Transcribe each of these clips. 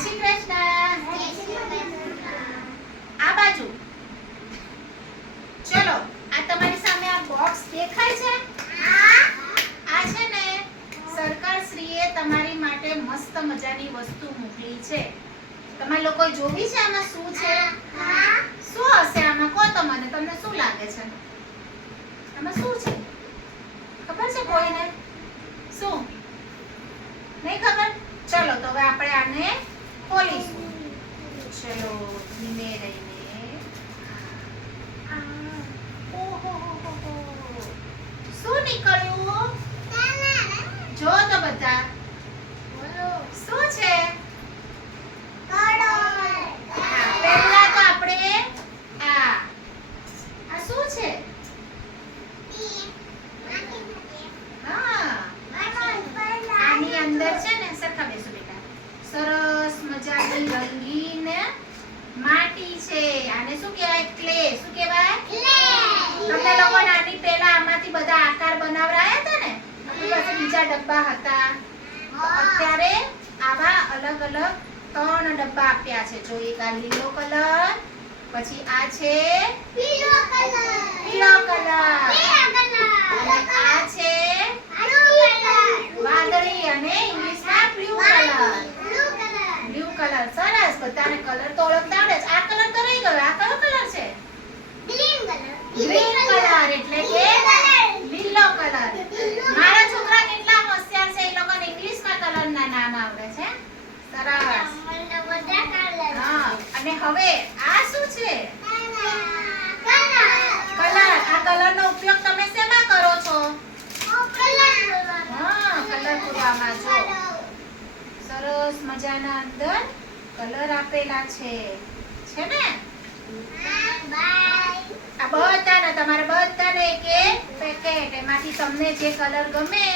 શ્રી કૃષ્ણ. આ બાજુ ચલો. આ તમારી સામે આ બોક્સ દેખાય છે? આ છે ને સરકારશ્રીએ તમારી માટે મસ્ત મજાની વસ્તુ મોકલી છે. તમારે લોકો જોવી છે આમાં શું છે? શું હશે આમાં? કહો તો મને, તમને શું લાગે છે આમાં શું છે? ખબર છે કોઈને? શું નહીં ખબર? ચલો તો હવે આપણે આને ખોલીશું. ચલો ધીમે રહીને. શું નીકળ્યું? જો તો બધા શું છે? પહેલા તો આપણે આ શું છે? આની અંદર છે ને સરખા બેસો બેટા. સરસ મજાની રંગીન માટી છે. આને શું કહેવાય? ક્લે. શું કહેવાય? તમને લોકોને આની પહેલા આમાંથી બધા આકાર બનાવરાયા હતા ને? આપણી પાસે બીજા ડબ્બા હતા. અત્યારે આવા અલગ અલગ 3 ડબ્બા આપ્યા છે. જો એક આ લીલો કલર, પછી આ છે પીળો કલર, અને આ છે વાદળી અને ઇંગ્લિશમાં બ્લુ કલર. સરસ. બધાને કલર તો ઓળખતા આવડે છે. આ કલર તો રહી ગયો. આ કયો કલર છે? ગ્રીન કલર એટલે કે લીલો કલર. મારા છોકરા કેટલા હોશિયાર છે, એ લોકોને ઇંગ્લિશમાં કલરના નામ આવડે છે. સરસ. હા. અને હવે આ શું છે? કલર. આ કલરનો ઉપયોગ તમે શેમાં કરો છો? હા, કલર પૂરવામાં. જો સરસ મજાના અંદર કલર આપેલા છે ને? આ બધાને, તમારે બધાને એક એક પેકેટ. એમાંથી તમને જે કલર ગમે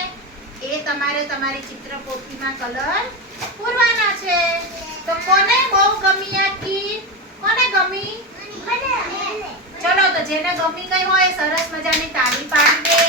એ તમારે તમારી ચિત્રપોથીમાં કલર પૂરવાના છે. તો કોને બહુ ગમી આ કીટ? કોને ગમી? ચલો તો જેને ગમી ગઈ હોય સરસ મજાની તાળી પાડી દે.